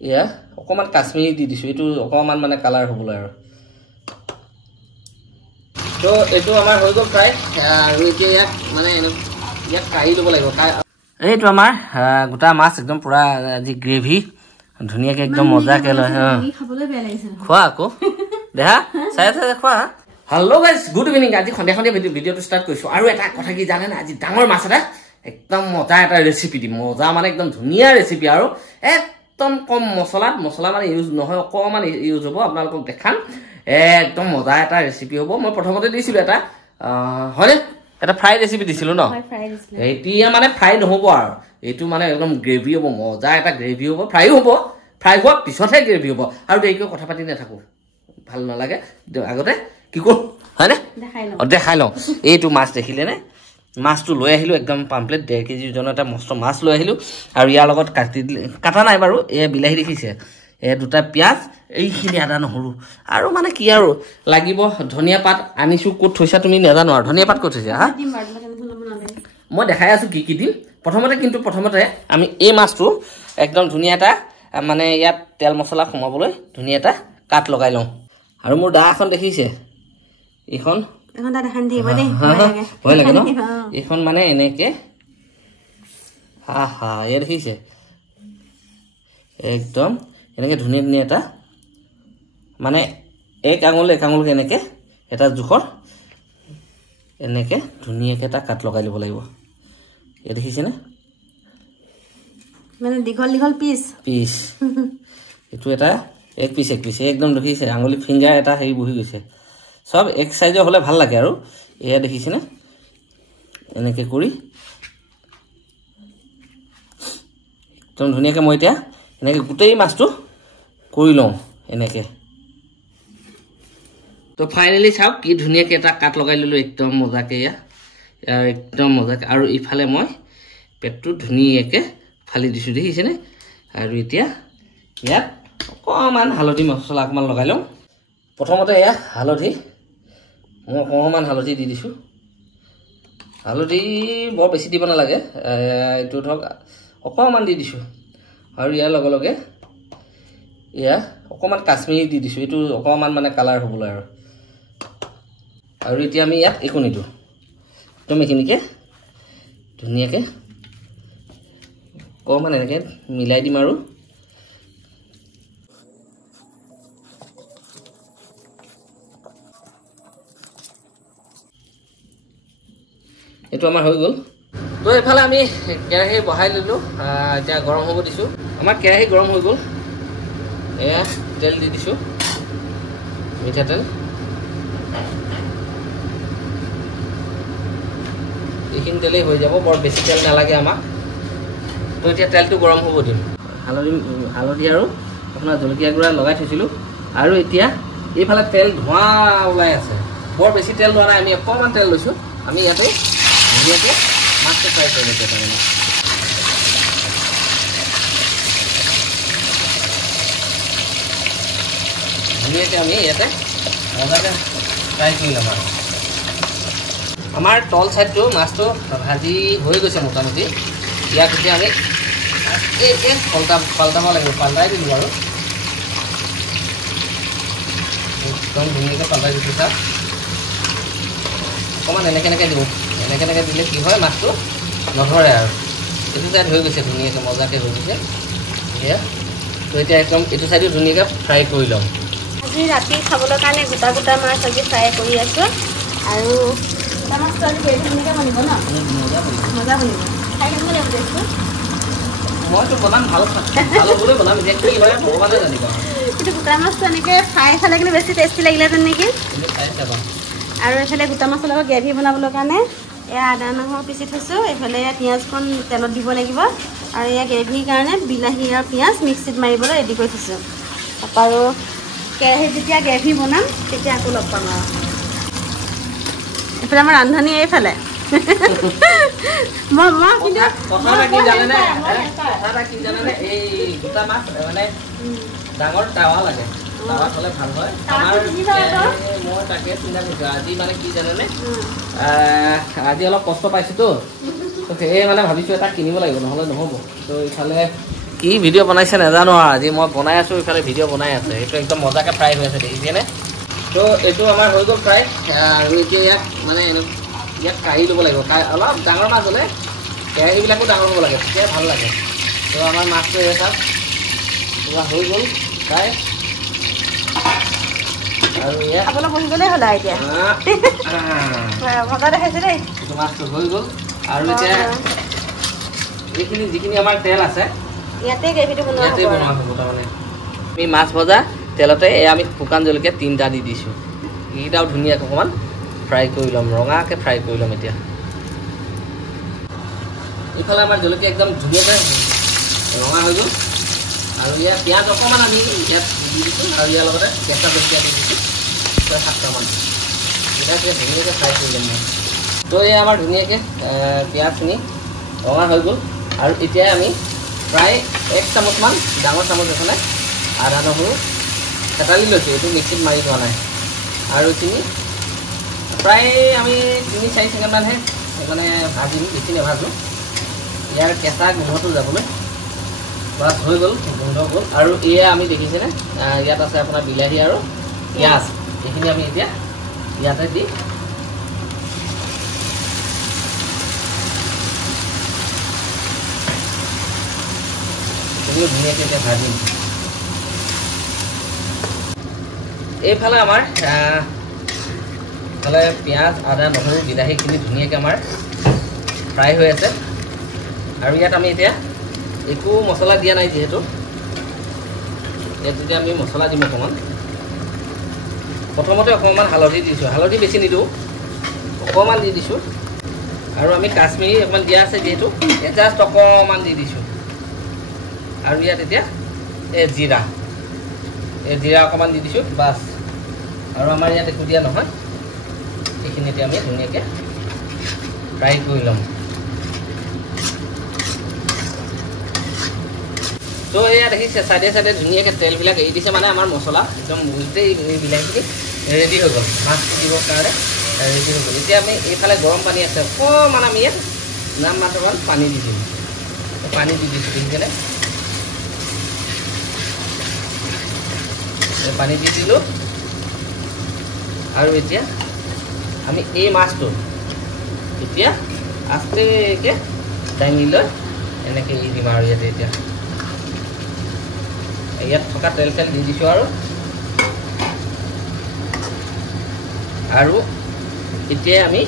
এয়া অকমান কাশ্মীৰী দি দিছো এইটো অকমান মানে কালাৰ হ'বলৈ আৰু তো এইটো আমাৰ হৈ গ'ল ফ্ৰাই আৰু এতিয়া ইয়াক মানে ইয়াক কাঢ়ি ল'ব লাগিব এইটো আমাৰ গোটা মাছ একদম পুৰা আজি গ্ৰেভি ধুনীয়াকে একদম মজাকে লৈ খোৱা আকৌ দেহা চাই খোৱা হেল্ল' গাইজ গুড ইভিনিং আজি সন্ধিয়া সন্ধিয়া ভিডিঅ'টো ষ্টাৰ্ট কৰিছোঁ আৰু এটা কথা কি জানে না আজি ডাঙৰ মাছ এটা একদম মজা এটা ৰেচিপি দিম মজা মানে একদম ধুনীয়া ৰেচিপি আৰু একদম কম মছলা মানে ইউজ নহয় অকণমান ইউজ হ'ব আপোনালোকক দেখাম একদম মজা এটা ৰেচিপি হ'ব মই প্ৰথমতে দিছিলোঁ এটা হয়নে এটা ফ্ৰাই ৰেচিপি দিছিলোঁ ন এতিয়া মানে ফ্ৰাই নহ'ব আৰু এইটো মানে একদম গ্ৰেভি হ'ব মজা এটা গ্ৰেভি হ'ব ফ্ৰাইও হ'ব ফ্ৰাই হোৱাৰ পিছতহে গ্ৰেভি হ'ব আৰু দেৰিকৈ কথা পাতি নাথাকোঁ ভাল নালাগে আগতে কি কৰোঁ হয়নে দেখাই লওঁ এইটো মাছ দেখিলেনে মাছটো লৈ আহিলোঁ একদম পাম্পলেট 1.5 কেজি ওজনৰ এটা মস্ত মাছ লৈ আহিলোঁ আৰু ইয়াৰ লগত কাটা নাই বাৰু এয়া বিলাহী দেখিছে দুটা পিঁয়াজ এইখিনি আদা নহৰু আৰু মানে কি আৰু লাগিব ধনিয়া পাত আনিছোঁ ক'ত থৈছা তুমি নাজানো আৰু ধনিয়া পাত ক'ত থৈছা হা মই দেখাই আছোঁ কি দিম প্ৰথমতে আমি এই মাছটো একদম ধুনীয়া এটা মানে ইয়াত তেল মছলা সোমাবলৈ ধুনীয়া এটা কাট লগাই লওঁ আৰু মোৰ দা এখন দেখিছে এইখন ভয় লাগে ন এইখন মানে এনেকে এয়া দেখিছে একদম এনেকে ধুনীয়া এটা মানে এক আঙুলকে এনেকে এটা জোখৰ এনেকে ধুনীয়াকে এটা কাট লগাই ল'ব লাগিব এয়া দেখিছেনে মানে দীঘল পিচ এইটো এটা এক পিচ একদম দেখিছে আঙুলি ফিংগাৰ এটা হেৰি বহি গৈছে সব এক সাইজৰ হ'লে ভাল লাগে আৰু এয়া দেখিছেনে এনেকে কৰি একদম ধুনীয়াকৈ মই এতিয়া এনেকে গোটেই মাছটো কৰি লওঁ এনেকে তো ফাইনেলি চাওক কি ধুনীয়াকৈ এটা কাট লগাই ল'লোঁ একদম মজাকৈ একদম মজাকৈ আৰু ইফালে মই পেটটো ধুনীয়াকৈ ফালি দিছোঁ দেখিছেনে আৰু এতিয়া ইয়াত অকণমান হালধি মছলা অকণমান লগাই লওঁ প্ৰথমতে এয়া হালধি মই অকণমান হালধি দি দিছোঁ হালধি বৰ বেছি দিব নালাগে এইটো ধৰক অকণমান দি দিছোঁ আৰু ইয়াৰ লগে এয়া অকণমান কাশ্মীৰী দি দিছোঁ এইটো অকণমান মানে কালাৰ হ'বলৈ আৰু এতিয়া আমি ইয়াত একো নিদিওঁ একদম এইখিনিকে ধুনীয়াকৈ অকণমান এনেকৈ মিলাই দিম আৰু এইটো আমাৰ হৈ গ'ল তো এইফালে আমি কেৰাহী বহাই ল'লোঁ এতিয়া গৰম হ'ব দিছোঁ আমাৰ কেৰাহী গৰম হৈ গ'ল এয়া তেল দি দিছোঁ মিঠাতেল এইখিনি তেলেই হৈ যাব বৰ বেছি তেল নালাগে আমাক তো এতিয়া তেলটো গৰম হ'ব দিম হালধি আৰু আপোনাৰ জলকীয়া গুড়া লগাই থৈছিলোঁ আৰু এতিয়া এইফালে তেল ধোঁৱা ওলাই আছে বৰ বেছি তেল লোৱা নাই আমি অকণমান তেল লৈছোঁ আমি ইয়াতে ধুনীয়াকৈ মাছটো ফ্ৰাই কৰি লৈছোঁ তাৰমানে ধুনীয়াকৈ আমি ইয়াতে মজাকৈ ফ্ৰাই কৰি ল'ম আৰু আমাৰ তল চাইডটো মাছটো ভাজি হৈ গৈছে মোটামুটি ইয়াক এতিয়া আমি পাল্টাব লাগিব পাল্টাই দিলোঁ আৰু একদম ধুনীয়াকৈ পাল্টাই দিছোঁ চাওক অকণমান এনেকৈ দিওঁ এনেকৈ দিলে কি হয় মাছটো নধৰে আৰু এইটো চাইড হৈ গৈছে ধুনীয়াকৈ মজাকৈ হৈ গৈছে সেয়া তো এতিয়া একদম এইটো চাইডো ধুনীয়াকৈ ফ্ৰাই কৰি ল'ম আজি ৰাতি খাবলৈ কাৰণে গোটা মাছ আজি ফ্ৰাই কৰি আছোঁ আৰু গোটা মাছটো আজি ধুনীয়াকৈ বনিব ন মজা বনিব খাই কেনেকৈ লাগিব টেষ্টটো মইতো বনাম ভাল হ'বলৈ বনাম এতিয়া কি হয় ভগৱানে জানিব কিন্তু গোটা মাছটো এনেকৈ ফ্ৰাই খালে কিন্তু বেছি টেষ্টি লাগিলেহেঁতেন নেকি আৰু এইফালে গোটা মাছৰ লগত গ্ৰেভি বনাবলৈ কাৰণে এয়া আদা নহৰু পিচি থৈছোঁ এইফালে পিঁয়াজকণ তেলত দিব লাগিব আৰু এয়া গ্ৰেভিৰ কাৰণে বিলাহী আৰু পিঁয়াজ মিক্সিত মাৰিবলৈ ৰেডি কৰি থৈছোঁ তাৰপৰা আৰু কেৰাহীত যেতিয়া গ্ৰেভি বনাম তেতিয়া আকৌ লগ পাম আৰু এইফালে আমাৰ ৰান্ধনি এইফালে মই কিন্তু ডাঙৰ টাৱা লাগে টাৱাত হ'লে ভাল হয় মই তাকে চিন্তা কৰিছোঁ আজি মানে কি জানেনে আজি অলপ কষ্ট পাইছোঁতো তো সেয়ে মানে ভাবিছোঁ এটা কিনিব লাগিব নহ'লে নহ'ব তো ইফালে কি ভিডিঅ' বনাইছে নাজানো আৰু আজি মই বনাই আছোঁ ইফালে ভিডিঅ' বনাই আছে এইটো একদম মজাকৈ ফ্ৰাই হৈ আছে দেখিছেনে তো এইটো আমাৰ হৈ গ'ল ফ্ৰাই আৰু এতিয়া ইয়াক মানে ইয়াক কাঢ়ি ল'ব লাগিব অলপ ডাঙৰ মাছ হ'লে কেৰাহীবিলাকো ডাঙৰ হ'ব লাগে তেতিয়া ভাল লাগে তো আমাৰ মাছটো এই চাওক পুৰা হৈ গ'ল ফ্ৰাই আৰু ইয়াত আপোনাক বহি গ'লেই হ'ল এতিয়া মজা দেখাইছে দেই এইটো মাছটো হৈ গ'ল আৰু এতিয়া এইখিনি যিখিনি আমাৰ তেল আছে ইয়াতে গ্ৰেভিটো বনোৱা হ'ব তাৰমানে আমি মাছ ভজা তেলতে আমি শুকান জলকীয়া 3টা দি দিছোঁ এইকেইটাও ধুনীয়াকৈ অকণমান ফ্ৰাই কৰি ল'ম ৰঙাকৈ ফ্ৰাই কৰি ল'ম এতিয়া এইফালে আমাৰ জলকীয়া একদম ধুনীয়াকৈ ৰঙা হৈ গ'ল আৰু ইয়াত পিঁয়াজ অকণমান আমি ইয়াত দি দিছোঁ আৰু ইয়াৰ লগতে কেঁচা জলকীয়া দি দিছোঁ 7টামান এইকেইটা ধুনীয়াকৈ ফ্ৰাই কৰি ল'ম তো এয়া আমাৰ ধুনীয়াকৈ পিঁয়াজখিনি ৰঙা হৈ গ'ল আৰু এতিয়া আমি প্ৰায় 1 চামুচমান ডাঙৰ চামুচ এখনে আদা নহৰু থেতালি লৈছোঁ এইটো মিক্সিত মাৰি লোৱা নাই আৰু এইখিনি প্ৰায় আমি 3-4 ছেকেণ্ডমানহে মানে ভাজিম বেছি নাভাজোঁ ইয়াৰ কেঁচা গোন্ধটো যাবলৈ বাছ হৈ গ'ল গোন্ধ গ'ল আৰু এয়া আমি দেখিছেনে ইয়াত আছে আপোনাৰ বিলাহী আৰু পিঁয়াজ এইখিনি আমি এতিয়া ইয়াতে দি ধুনীয়াকৈ এতিয়া ভাজিম এইফালে আমাৰ ফালে পিঁয়াজ আদা নহৰু বিলাহীখিনি ধুনীয়াকৈ আমাৰ ফ্ৰাই হৈ আছে আৰু ইয়াত আমি এতিয়া একো মছলা দিয়া নাই যিহেতু ইয়াত এতিয়া আমি মছলা দিম অকণমান প্ৰথমতে অকণমান হালধি দিছোঁ হালধি বেছি নিদিওঁ অকণমান দি দিছোঁ আৰু আমি কাশ্মীৰী অকণমান দিয়া আছে যিহেতু জাষ্ট অকণমান দি দিছোঁ আৰু ইয়াত এতিয়া জিৰা অকণমান দি দিছোঁ বাছ আৰু আমাৰ ইয়াত একো দিয়া নহয় এইখিনি এতিয়া আমি ধুনীয়াকৈ ফ্ৰাই কৰি ল'ম তো এয়া দেখিছে চাইডে চাইডে ধুনীয়াকৈ তেলবিলাক এৰি দিছে মানে আমাৰ মছলা একদম গোটেই এই বিলাহীখিনি ৰেডি হৈ গ'ল মাছটো দিবৰ কাৰণে ৰেডি হৈ গ'ল এতিয়া আমি এইফালে গৰম পানী আছে অকণমান আমি ইয়াত নাম মাত্ৰমান পানী দি দিম পানী দি দিছোঁ দেখিছেনে পানী দি দিলোঁ আৰু এতিয়া আমি এই মাছটো এতিয়া আস্তেকৈ দাঙি লৈ এনেকৈ এৰি দিম আৰু ইয়াতে এতিয়া ইয়াত থকা তেল চেল দি দিছোঁ আৰু এতিয়া আমি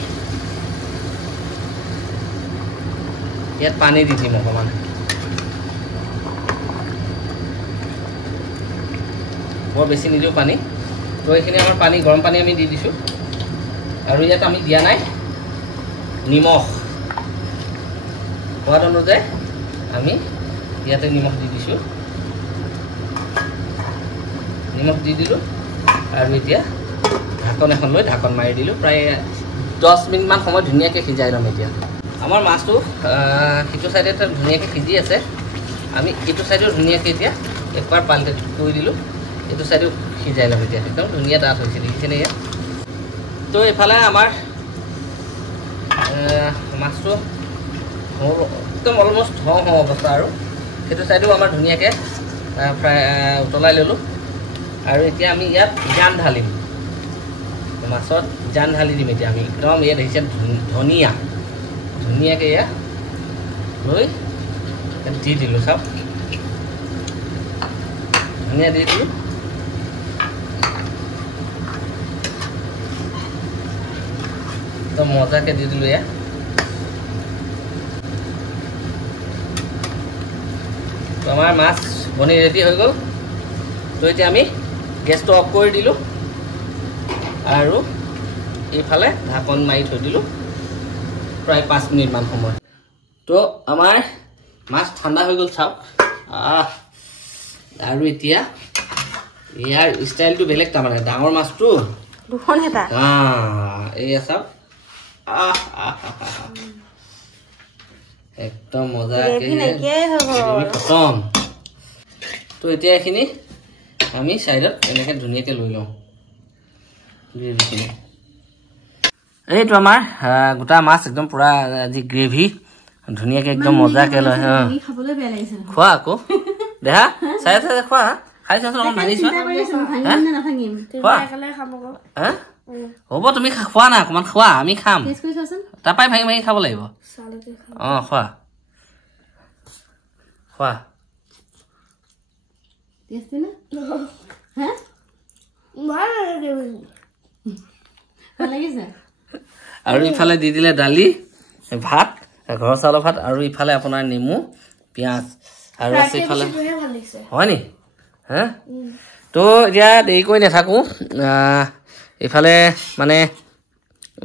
ইয়াত পানী দি দিম অকণমান বৰ বেছি নিদিওঁ পানী তো এইখিনি আমাৰ পানী গৰম পানী আমি দি দিছোঁ আৰু ইয়াত আমি দিয়া নাই নিমখ সোৱাদ অনুযায়ী আমি ইয়াতে নিমখ দি দিছোঁ নিমখ দি দিলোঁ আৰু এতিয়া ঢাকন এখন লৈ ঢাকন মাৰি দিলোঁ প্ৰায় 10 মিনিটমান সময় ধুনীয়াকৈ সিজাই ল'ম এতিয়া আমাৰ মাছটো সিটো চাইডে ধুনীয়াকৈ সিজি আছে আমি এইটো চাইডেও ধুনীয়াকৈ এতিয়া একবাৰ পালটি কৰি দিলোঁ এইটো চাইডেও সিজাই ল'ম এতিয়া একদম ধুনীয়া ডাঠ হৈছে দেখিছেনে ইয়াত তো এইফালে আমাৰ মাছটো একদম অলমষ্ট হওঁ অৱস্থা আৰু সেইটো চাইডেও আমাৰ ধুনীয়াকৈ ফ্ৰাই উতলাই ল'লোঁ আৰু এতিয়া আমি ইয়াত জান ঢালিম মাছত জান ঢালি দিম এতিয়া আমি একদম ইয়াত দেখিছে ধুনীয়াকৈ ইয়াত লৈ দি দিলোঁ চাওক ধুনীয়া দি দিলোঁ একদম মজাকৈ দি দিলোঁ ইয়াত তো আমাৰ মাছ বনি ৰেডি হৈ গ'ল তো এতিয়া আমি গেছটো অফ কৰি দিলোঁ আৰু এইফালে ঢাকন মাৰি থৈ দিলোঁ প্ৰায় 5 মিনিটমান সময় তো আমাৰ মাছ ঠাণ্ডা হৈ গ'ল চাওক আৰু এতিয়া ইয়াৰ ষ্টাইলটো বেলেগ তাৰমানে ডাঙৰ মাছটো দুখন হেতা এয়া চাওক একদম মজাকৈ খতম তো এতিয়া এইখিনি আমি চাইডত এনেকৈ ধুনীয়াকৈ লৈ লওঁ গ্ৰেভিখিনি এইটো আমাৰ গোটা মাছ একদম পূৰা আজি গ্ৰেভি ধুনীয়াকৈ একদম মজাকৈ লয় খোৱা আকৌ দেহা চাই চাই খোৱা খাই চাচোন অকণ ভাঙি চোৱা হ'ব তুমি খোৱা না অকণমান খোৱা আমি খাম তাৰপৰাই ভাঙি ভাঙি খাব লাগিব অঁ খোৱা খোৱা আৰু ইফালে দি দিলে দালি ভাত ঘৰৰ চাউলৰ ভাত আৰু ইফালে আপোনাৰ নেমু পিঁয়াজ আৰু আছে ইফালে হয় নি হা তো এতিয়া দেৰি কৰি নাথাকোঁ ইফালে মানে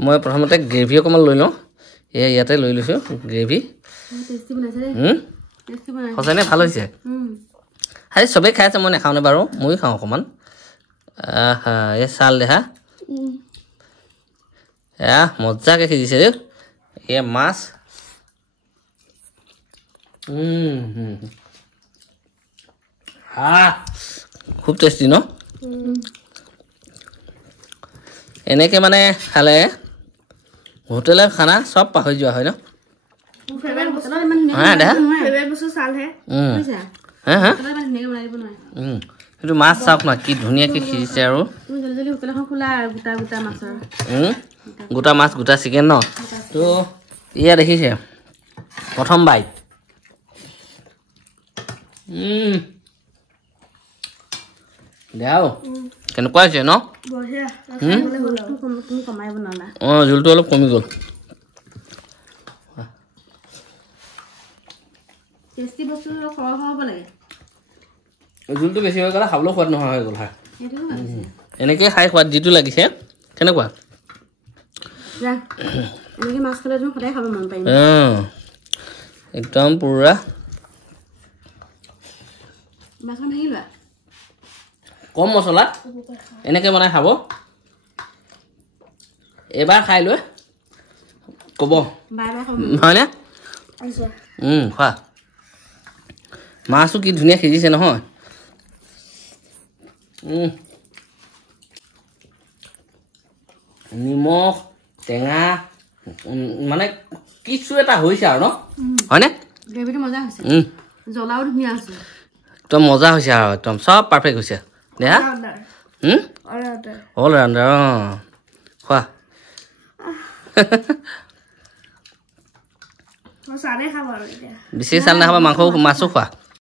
মই প্ৰথমতে গ্ৰেভি অকণমান লৈ লওঁ ইয়াতে লৈ লৈছোঁ গ্ৰেভি সঁচানে ভাল হৈছে হাই চবেই খাই আছে মই নাখাওঁনে বাৰু ময়ো খাওঁ অকণমান এই চাল দেহা এয়া মজাকৈ সিজিছে দেই এয়া মাছ খুব টেষ্টি ন এনেকৈ মানে খালে হোটেলৰ খানা চব পাহৰি যোৱা হয় ন কিন্তু মাছ চাওক না কি ধুনীয়াকৈ সিজিছে আৰু গোটা মাছ গোটা চিকেন ন তো এয়া দেখিছে প্ৰথম বাইট দেখাও কেনেকুৱা হৈছে ন অঁ জোলটো অলপ কমি গ'ল জোলটো বেছি হৈ গ'লে খাবলৈও সোৱাদ নোহোৱা হৈ গ'ল হয় এনেকৈ খাই সোৱাদ যিটো লাগিছে কেনেকুৱা একদম পুৰা কম মছলাত এনেকৈ বনাই খাব এবাৰ খাই লৈ ক'ব হয়নে খোৱা মাছো কি ধুনীয়া সিজিছে নহয় নিমখ টেঙা মানে কিছু এটা হৈছে আৰু ন হয়নে একদম মজা হৈছে আৰু একদম চব পাৰফেক্ট হৈছে দেহা অল ৰাউণ্ডাৰ অঁ খোৱা বেছি চাল নাখাবা মাংস মাছো খোৱা